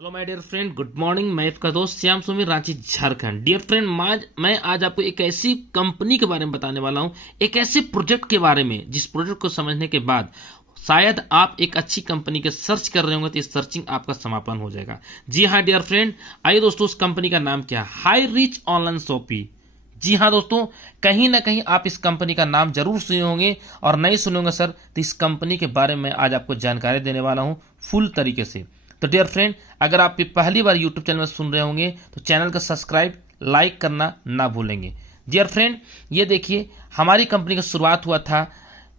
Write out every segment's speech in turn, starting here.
Hello my dear friend, good morning. मैं आपका दोस्त श्याम सुमीर, रांची झारखंड। डियर फ्रेंड, मैं आज आपको एक ऐसी कंपनी के बारे में बताने वाला हूं, एक ऐसे प्रोजेक्ट के बारे में जिस प्रोजेक्ट को समझने के बाद शायद आप एक अच्छी कंपनी के सर्च कर रहे होंगे तो इस सर्चिंग आपका समापन हो जाएगा। जी हाँ डियर फ्रेंड, आइए दोस्तों, उस कंपनी का नाम क्या है? High rich online shopping. जी हाँ दोस्तों, कहीं ना कहीं आप इस कंपनी का नाम जरूर सुने होंगे, और नहीं सुने होंगे सर तो इस कंपनी के बारे में आज आपको जानकारी देने वाला हूं फुल तरीके से। तो डियर फ्रेंड, अगर आप ये पहली बार यूट्यूब चैनल में सुन रहे होंगे तो चैनल का सब्सक्राइब लाइक करना ना भूलेंगे। डियर फ्रेंड, ये देखिए, हमारी कंपनी का शुरुआत हुआ था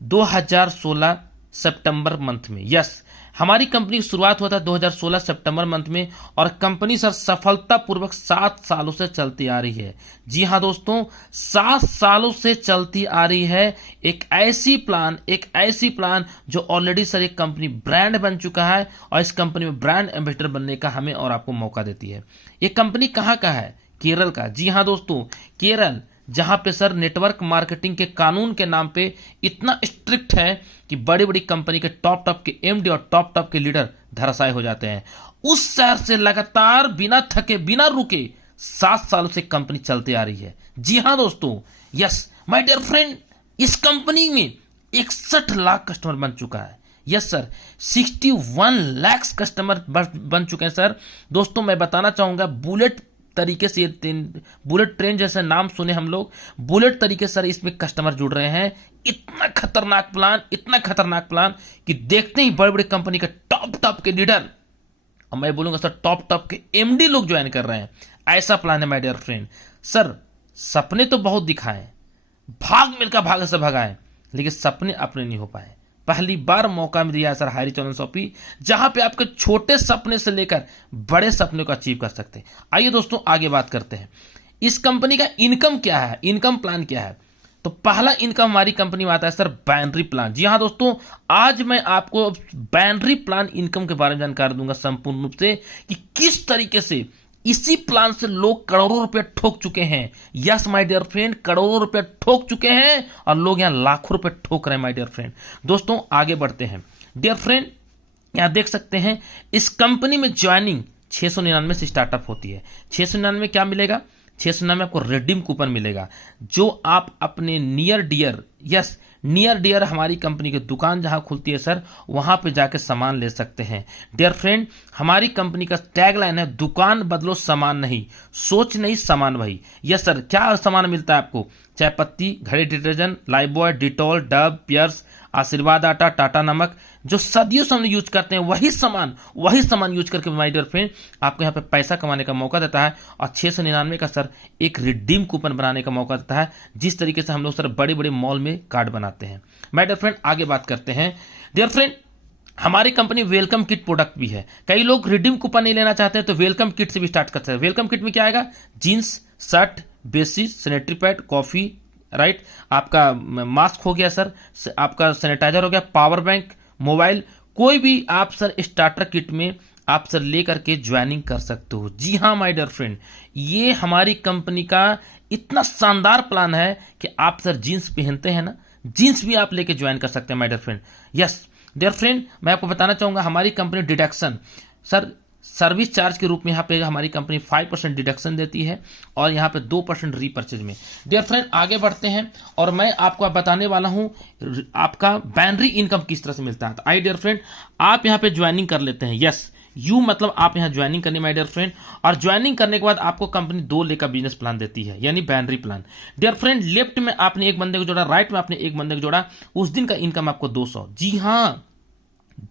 2016 सितंबर मंथ में। यस, हमारी कंपनी की शुरुआत हुआ था 2016 सितंबर मंथ में, और कंपनी सर सफलतापूर्वक 7 सालों से चलती आ रही है। जी हाँ दोस्तों, 7 सालों से चलती आ रही है एक ऐसी प्लान जो ऑलरेडी सर एक कंपनी ब्रांड बन चुका है, और इस कंपनी में ब्रांड एम्बेसडर बनने का हमें और आपको मौका देती है। ये कंपनी कहाँ का है? केरल का। जी हाँ दोस्तों, केरल, जहां पे सर नेटवर्क मार्केटिंग के कानून के नाम पे इतना स्ट्रिक्ट है कि बड़ी बड़ी कंपनी के टॉप के एमडी और टॉप के लीडर धराशायी हो जाते हैं। उस शहर से लगातार बिना थके बिना रुके 7 सालों से कंपनी चलती आ रही है। जी हाँ दोस्तों, यस माय डियर फ्रेंड, इस कंपनी में 61 लाख कस्टमर बन चुका है। यस सर, 61 लाख कस्टमर बन चुके हैं सर। दोस्तों मैं बताना चाहूंगा, बुलेट तरीके से बुलेट ट्रेन जैसे नाम सुने हम लोग, बुलेट तरीके सर इसमें कस्टमर जुड़ रहे हैं। इतना खतरनाक प्लान कि देखते ही बड़े बड़े कंपनी के टॉप के लीडर, और मैं बोलूंगा सर टॉप के एमडी लोग ज्वाइन कर रहे हैं। ऐसा प्लान है माय डियर फ्रेंड। सर सपने तो बहुत दिखाए, भाग मिलकर भाग से भगाए, लेकिन सपने अपने नहीं हो पाए। पहली बार मौका मिल दिया sir high rich online shopping, जहां पे आपके छोटे सपने से लेकर बड़े सपने को अचीव कर सकते हैं। आइए दोस्तों आगे बात करते हैं, इस कंपनी का इनकम क्या है, इनकम प्लान क्या है। तो पहला इनकम हमारी कंपनी में आता है सर बाइनरी प्लान। जी हाँ दोस्तों, आज मैं आपको बाइनरी प्लान इनकम के बारे में जानकारी दूंगा संपूर्ण रूप से, कि किस तरीके से इसी प्लान से लोग करोड़ों रुपए ठोक चुके हैं। यस माय डियर फ्रेंड, करोड़ों रुपए ठोक चुके हैं, और लोग यहां लाखों रुपए ठोक रहे हैं माय डियर फ्रेंड। दोस्तों आगे बढ़ते हैं। डियर फ्रेंड, यहां देख सकते हैं इस कंपनी में ज्वाइनिंग 699 से स्टार्टअप होती है। 699 क्या मिलेगा? 699 आपको रिडीम कूपन मिलेगा, जो आप अपने नियर डियर हमारी कंपनी की दुकान जहां खुलती है सर, वहां पे जाके सामान ले सकते हैं। डियर फ्रेंड, हमारी कंपनी का टैगलाइन है, दुकान बदलो सामान नहीं, सोच नहीं सामान वही। यस सर, क्या सामान मिलता है आपको? चाय पत्ती, Ghadi detergent, Lifebuoy, Dettol, Dove, Pears, Aashirvaad आटा, टाटा नमक, जो सदियों से हम यूज करते हैं वही सामान यूज करके माय डियर फ्रेंड आपको यहाँ पे पैसा कमाने का मौका देता है, और 699 का सर एक रिडीम कूपन बनाने का मौका देता है, जिस तरीके से हम लोग सर बड़े बड़े मॉल में कार्ड बनाते हैं। माय डियर फ्रेंड आगे बात करते हैं। डियर फ्रेंड, हमारी कंपनी वेलकम किट प्रोडक्ट भी है। कई लोग रिडीम कूपन नहीं लेना चाहते हैं तो वेलकम किट से भी स्टार्ट कर सकते हैं। वेलकम किट में क्या आएगा? Jeans, shirt, basis, sanitary pad, coffee, right, आपका मास्क हो गया सर, आपका सैनिटाइजर हो गया, पावर बैंक, मोबाइल, कोई भी आप सर स्टार्टर किट में आप सर लेकर के ज्वाइनिंग कर सकते हो। जी हाँ माय डियर फ्रेंड, ये हमारी कंपनी का इतना शानदार प्लान है कि आप सर जीन्स पहनते हैं ना, जीन्स भी आप लेके ज्वाइन कर सकते हैं my dear friend. Yes dear friend, मैं आपको बताना चाहूंगा, हमारी company deduction sir service charge के रूप में यहाँ पे हमारी कंपनी 5% डिडक्शन देती है, और यहाँ पे 2% रीपर्चेज में। डियर फ्रेंड आगे बढ़ते हैं, और मैं आपको बताने वाला हूँ आपका बाइनरी इनकम किस तरह से मिलता है। तो आई डियर फ्रेंड, आप यहाँ पे ज्वाइनिंग कर लेते हैं। यस, यू मतलब आप यहाँ ज्वाइनिंग करनी माय डियर फ्रेंड, और ज्वाइनिंग करने के बाद आपको कंपनी 2 लेख का बिजनेस प्लान देती है, यानी binary plan. Dear friend, left में आपने एक बंदे को जोड़ा, राइट में आपने एक बंदे को जोड़ा, उस दिन का इनकम आपको 200। जी हाँ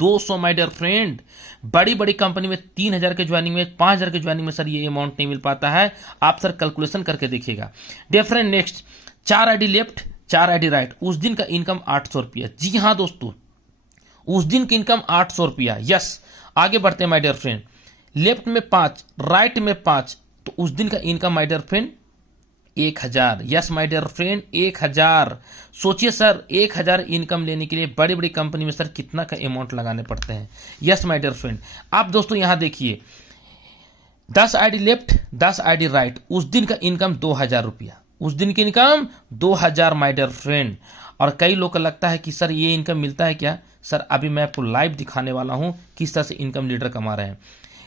200 माय डियर फ्रेंड। बड़ी बड़ी कंपनी में 3000 के ज्वाइनिंग में, 5000 के ज्वाइनिंग में सर ये अमाउंट नहीं मिल पाता है। आप सर कैलकुलेशन करके देखिएगा। Dear friend next, 4 ID left, 4 ID right, उस दिन का इनकम 800 रुपया। जी हाँ दोस्तों, उस दिन की इनकम 800 रुपया। यस, आगे बढ़ते हैं माय डियर फ्रेंड, लेफ्ट में 5, राइट में 5, तो उस दिन का income my dear friend 1000। Yes my dear friend 1000। सोचिए सर 1000 इनकम लेने के लिए बड़ी बड़ी कंपनी में सर कितना का अमाउंट लगाने पड़ते हैं। यस माय डियर फ्रेंड, आप दोस्तों यहां देखिए, 10 आईडी लेफ्ट, 10 आईडी राइट, उस दिन का इनकम 2000 रुपया, उस दिन की इनकम 2000 माय डियर फ्रेंड। और कई लोग को लगता है कि सर ये इनकम मिलता है क्या? सर अभी मैं आपको लाइव दिखाने वाला हूं किस तरह से इनकम लीडर कमा रहे हैं।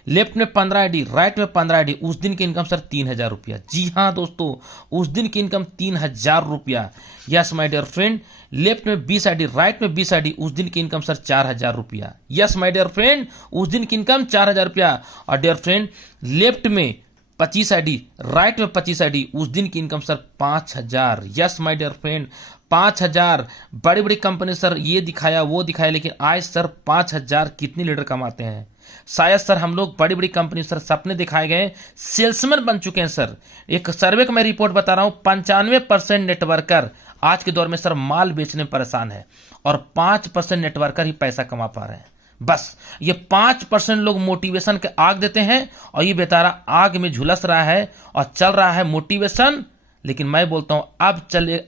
लेफ्ट में 15 आईडी, राइट में 15 आईडी, उस दिन की इनकम सर 3000 रुपया। जी हाँ दोस्तों, उस दिन की इनकम 3000 रुपया। Yes my dear friend, left में 20 आईडी, राइट में 20 आईडी, उस दिन की इनकम सर 4000 रुपया। यस माय डियर फ्रेंड, उस दिन की इनकम 4000 रुपया। और डियर फ्रेंड, लेफ्ट में 25 आईडी, राइट में 25 आईडी, उस दिन की income sir 5000। Yes my dear friend, 5000। बड़ी बड़ी कंपनी सर ये दिखाया वो दिखाया, लेकिन आज सर 5000 कितने लीडर कमाते हैं? शायद सर हम लोग बड़ी बड़ी कंपनी सर सपने दिखाए गए सेल्समैन बन चुके हैं सर। एक सर्वे का मैं रिपोर्ट बता रहा हूं, 95% नेटवर्कर आज के दौर में सर माल बेचने में परेशान है और 5% नेटवर्कर ही पैसा कमा पा रहे हैं। बस ये 5% लोग मोटिवेशन के आग देते हैं और ये बेचारा आग में झुलस रहा है और चल रहा है मोटिवेशन। लेकिन मैं बोलता हूं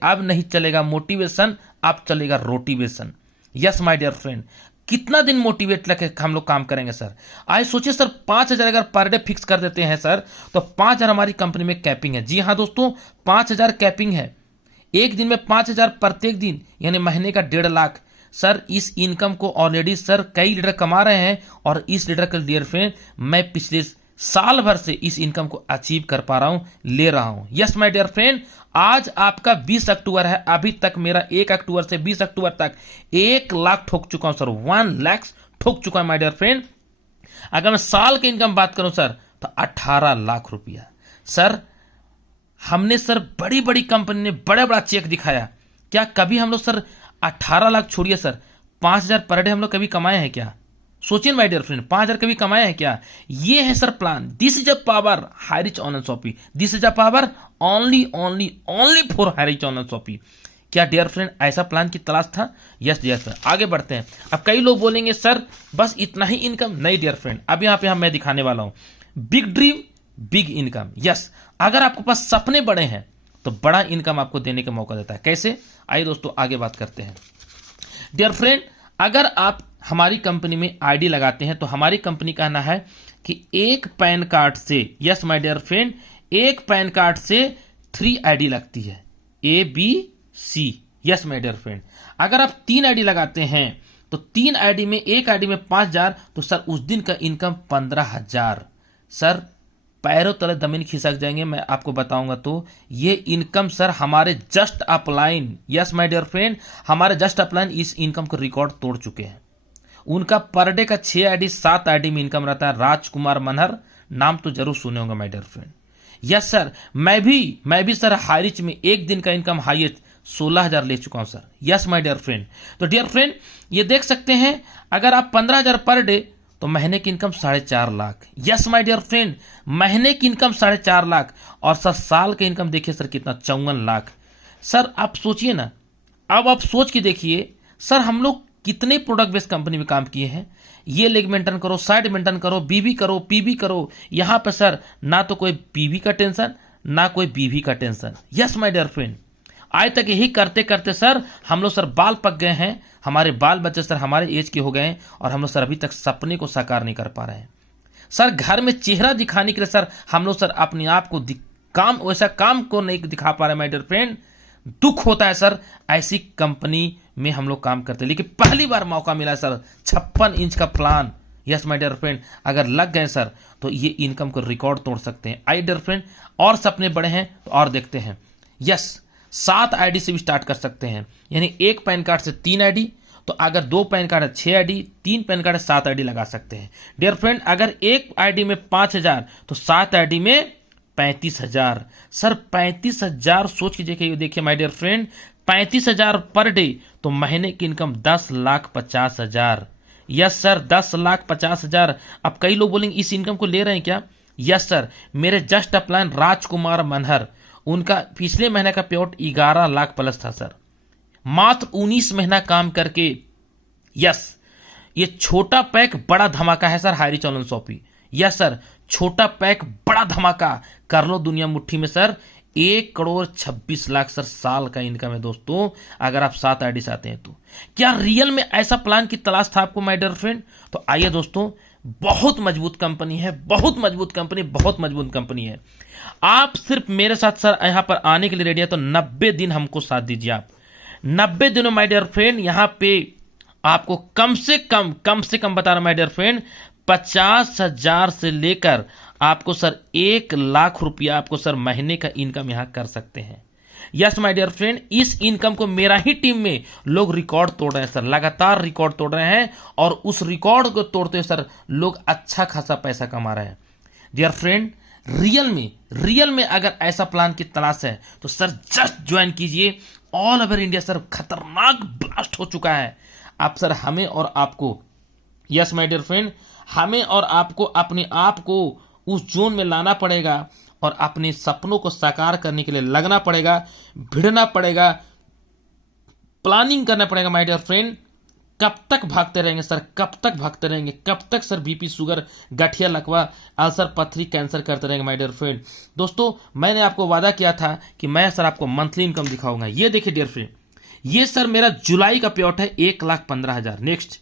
अब नहीं चलेगा मोटिवेशन, अब चलेगा रोटिवेशन। यस माय डियर फ्रेंड, कितना दिन मोटिवेट लेके हम लोग काम करेंगे सर? आज सोचिए सर, 5000 अगर पर डे फिक्स कर देते हैं सर, तो 5000 हमारी कंपनी में कैपिंग है। जी हाँ दोस्तों, 5000 कैपिंग है। एक दिन में 5000 प्रत्येक दिन, यानी महीने का 1.5 लाख। सर इस इनकम को ऑलरेडी सर कई लीडर कमा रहे हैं और इस लीडर के डियर फ्रेंड मैं पिछले साल भर से इस इनकम को अचीव कर पा रहा हूं, ले रहा हूं। यस माय डियर फ्रेंड, आज आपका 20 अक्टूबर है, अभी तक मेरा 1 अक्टूबर से 20 अक्टूबर तक 1 लाख ठोक चुका हूं सर, 1 लाख ठोक चुका है माय डियर फ्रेंड। अगर मैं साल की इनकम बात करूं सर, तो 18 लाख रुपया। सर हमने सर बड़ी बड़ी कंपनी ने बड़ा बड़ा चेक दिखाया, क्या कभी हम लोग सर 18 लाख छोड़िए सर, 5000 पर डे हम लोग कभी कमाए हैं क्या? सोचिए माय डियर फ्रेंड, 5000 कभी कमाए हैं क्या? ये है sir plan. This is a power high rich online shopping, this is a power only only only for high rich online shopping. क्या डियर फ्रेंड ऐसा प्लान की तलाश था? यस डियर फ्रेंड, आगे बढ़ते हैं। अब कई लोग बोलेंगे सर बस इतना ही इनकम। नहीं डियर फ्रेंड, अब यहाँ पे मैं दिखाने वाला हूं big dream big income. Yes, अगर आपके पास सपने बड़े हैं तो बड़ा इनकम आपको देने का मौका देता है। कैसे? आइए दोस्तों आगे बात करते हैं। डियर फ्रेंड, अगर आप हमारी कंपनी में आईडी लगाते हैं तो हमारी कंपनी का कहना है कि एक पैन कार्ड से, यस माय डियर फ्रेंड, एक पैन कार्ड से 3 आईडी लगती है, ABC। Yes my dear friend, अगर आप 3 आईडी लगाते हैं तो 3 आईडी में, एक आईडी में 5000, तो सर उस दिन का इनकम 15000। सर पैरों तले जमीन खिसक जाएंगे मैं आपको बताऊंगा। तो ये इनकम सर हमारे just upline, yes my dear friend, हमारे जस्ट अपलाइन इस इनकम को रिकॉर्ड तोड़ चुके हैं। उनका पर डे का 6 आईडी 7 आईडी में इनकम रहता है। राजकुमार मनहर, नाम तो जरूर सुने होंगे my dear friend. Yes sir, मैं भी सर हाई रिच में एक दिन का इनकम हाईएस्ट 16000 ले चुका हूं sir. Yes my dear friend, तो डियर फ्रेंड ये देख सकते हैं, अगर आप 15000 पर डे तो महीने की income 4.5 lakh. Yes my dear friend, महीने की इनकम 4.5 लाख। और सर साल की इनकम देखिए सर कितना, 54 लाख। सर आप सोचिए ना, अब आप सोच के देखिए सर हम लोग कितने प्रोडक्ट बेस्ड कंपनी में काम किए हैं। ये लेग मेंटेन करो, साइड मेंटेन करो, बीबी करो, पीबी करो। यहां पर सर ना तो कोई पीबी का टेंशन, ना कोई बीबी का tension. Yes my dear friend, आज तक यही करते करते सर हम लोग सर बाल पक गए हैं, हमारे बाल बच्चे सर हमारे एज के हो गए हैं और हम लोग सर अभी तक सपने को साकार नहीं कर पा रहे हैं। सर घर में चेहरा दिखाने के लिए सर हम लोग सर अपने आप को वैसा काम को नहीं दिखा पा रहे माय डियर फ्रेंड। दुख होता है सर, ऐसी कंपनी में हम लोग काम करते हैं। लेकिन पहली बार मौका मिला सर, 56 इंच का plan. Yes my dear friend, अगर लग गए सर तो ये इनकम को रिकॉर्ड तोड़ सकते हैं। आई डियर फ्रेंड, और सपने बड़े हैं तो और देखते हैं। यस, 7 आईडी से भी स्टार्ट कर सकते हैं, यानी एक पैन कार्ड से 3 आईडी, तो अगर 2 पैन कार्ड है 6 आईडी, 3 पैन कार्ड है 7 आईडी लगा सकते हैं। डियर फ्रेंड, अगर एक आईडी में 5000 तो 7 आईडी में 35000। सर 35000 सोच के देखिए my dear friend, 35000 per day तो महीने की इनकम 10,50,000। Yes sir, 10,50,000। अब कई लोग बोलेंगे इस इनकम को ले रहे हैं क्या? यस सर, मेरे जस्ट अपलाइन राजकुमार मनहर, उनका पिछले महीने का पेआउट 11 लाख प्लस था सर, मात्र 19 महीना काम करके। यस, ये छोटा पैक बड़ा धमाका है sir high rich online shopping. Yes sir, छोटा पैक बड़ा धमाका, कर लो दुनिया मुट्ठी में सर। 1,26,00,000 सर साल का इनकम है दोस्तों, अगर आप 7 आईडी से आते हैं तो। क्या रियल में ऐसा प्लान की तलाश था आपको माय डियर फ्रेंड? तो आइए दोस्तों, बहुत मजबूत कंपनी है, बहुत मजबूत कंपनी, बहुत मजबूत कंपनी है। आप सिर्फ मेरे साथ सर यहां पर आने के लिए रेडी है तो 90 दिन हमको साथ दीजिए आप। 90 दिनों माय डियर फ्रेंड, यहां पे आपको कम से कम बता रहा हूं माय डियर फ्रेंड, 50,000 से लेकर आपको सर 1,00,000 रुपया आपको सर महीने का इनकम यहां कर सकते हैं। यस माय डियर फ्रेंड, इस इनकम को मेरा ही टीम में लोग रिकॉर्ड तोड़ रहे हैं सर, लगातार रिकॉर्ड तोड़ रहे हैं और उस रिकॉर्ड को तोड़ते हुए सर लोग अच्छा खासा पैसा कमा रहे हैं। डियर फ्रेंड, रियल में अगर ऐसा प्लान की तलाश है तो सर जस्ट ज्वाइन कीजिए। ऑल ओवर इंडिया सर खतरनाक ब्लास्ट हो चुका है। आप सर हमें और आपको, यस माय डियर फ्रेंड, हमें और आपको अपने आप को उस जोन में लाना पड़ेगा और अपने सपनों को साकार करने के लिए लगना पड़ेगा, भिड़ना पड़ेगा, प्लानिंग करना पड़ेगा। माय डियर फ्रेंड, कब तक भागते रहेंगे सर, कब तक भागते रहेंगे, कब तक सर बीपी, शुगर, गठिया, लकवा, अल्सर, पथरी, कैंसर करते रहेंगे। माय डियर फ्रेंड, दोस्तों मैंने आपको वादा किया था कि मैं सर आपको मंथली इनकम दिखाऊंगा। ये देखिए डियर फ्रेंड, ये सर मेरा जुलाई का पेआउट है 1,15,000। नेक्स्ट,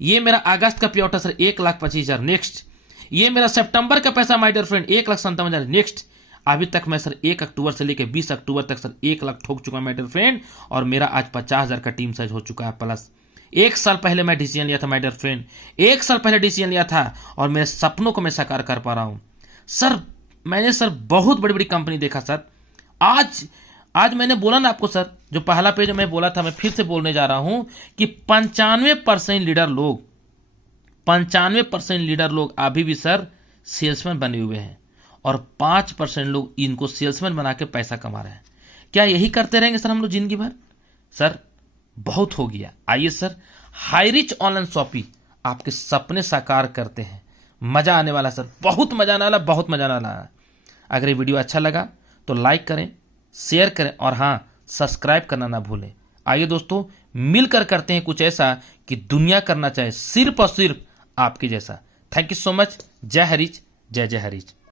ये मेरा अगस्त का पेआउट है सर 1,25,000। नेक्स्ट, ये मेरा सितंबर का पैसा माय डियर फ्रेंड 1,57,000। नेक्स्ट, अभी तक मैं सर 1 अक्टूबर से लेकर 20 अक्टूबर तक सर 1,00,000 ठोक चुका माय डियर फ्रेंड, और मेरा आज 50,000 का टीम साइज हो चुका है प्लस। 1 साल पहले मैं डिसीजन लिया था माय डियर फ्रेंड, 1 साल पहले डिसीजन लिया था और मेरे सपनों को मैं साकार कर पा रहा हूं सर। मैंने सर बहुत बड़ी बड़ी कंपनी देखा सर। आज मैंने बोला ना आपको सर, जो पहला पेज मैं बोला था, मैं फिर से बोलने जा रहा हूं कि 95% लीडर लोग अभी भी सर सेल्समैन बने हुए हैं और 5% लोग इनको सेल्समैन बना के पैसा कमा रहे हैं। क्या यही करते रहेंगे सर हम लोग जिंदगी भर? सर बहुत हो गया। आइए sir, high rich online shopping आपके सपने साकार करते हैं। मजा आने वाला सर, बहुत मजा आने वाला, बहुत मजा आने वाला। अगर ये वीडियो अच्छा लगा तो लाइक करें, शेयर करें और हाँ, सब्सक्राइब करना ना भूलें। आइए दोस्तों, मिलकर करते हैं कुछ ऐसा कि दुनिया करना चाहे सिर्फ और सिर्फ आपके जैसा। Thank you so much. जय हरीश, जय जय हरीश।